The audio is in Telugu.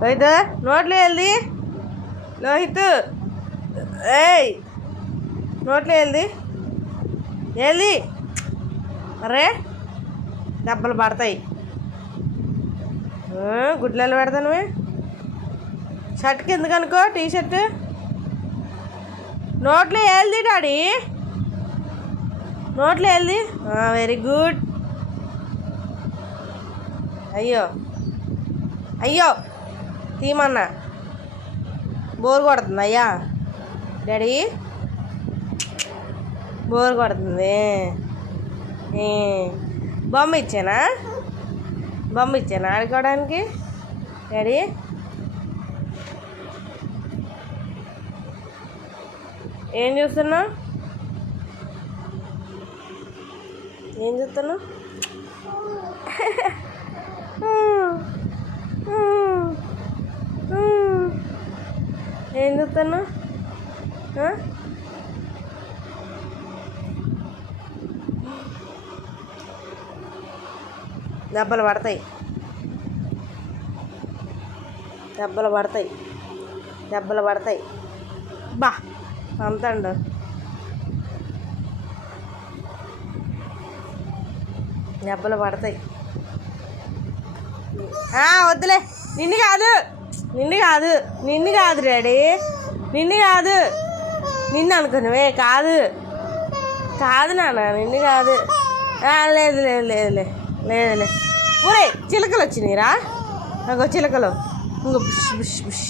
లోహిత్ నోట్లో వెళ్ళి లోహిత్ ఏయ్ నోట్లో వెళ్ళి వెళ్ళి అరే దెబ్బలు పడతాయి. గుడ్లలో పెడతాను షర్ట్కి ఎందుకు అనుకో టీ షర్ట్ నోట్లో వెళ్ళి డాడీ. నోట్లో వెళ్ళి వెరీ గుడ్ అయ్యో. అయ్యో. తీమన్నా. బోర్ కొడుతుంది అయ్యా. డాడీ. బోర్ కొడుతుంది. బొమ్మ ఇచ్చానా? బొమ్మ ఇచ్చానా ఆడుకోవడానికి? డాడీ. ఏం చూస్తున్నావు? ఏం చూస్తున్నావు? ఏం చూస్తున్నావు? దెబ్బలు పడతాయి. దెబ్బలు పడతాయి. దెబ్బలు పడతాయి. బా అంతండు. దెబ్బలు పడతాయి. వద్దులే. నిన్ను కాదు. నిన్ను కాదు నిన్ను కాదు డాడీ నిన్ను కాదు నిన్ను అనుకున్నావే కాదు కాదు నాన్న నిన్ను కాదు ఆ, లేదు లేదు లేదులే లేదులే ఒరే చిలకలు వచ్చినాయిరా నాకు చిలకలు ఇంకో బుష్ బుష్ బుష్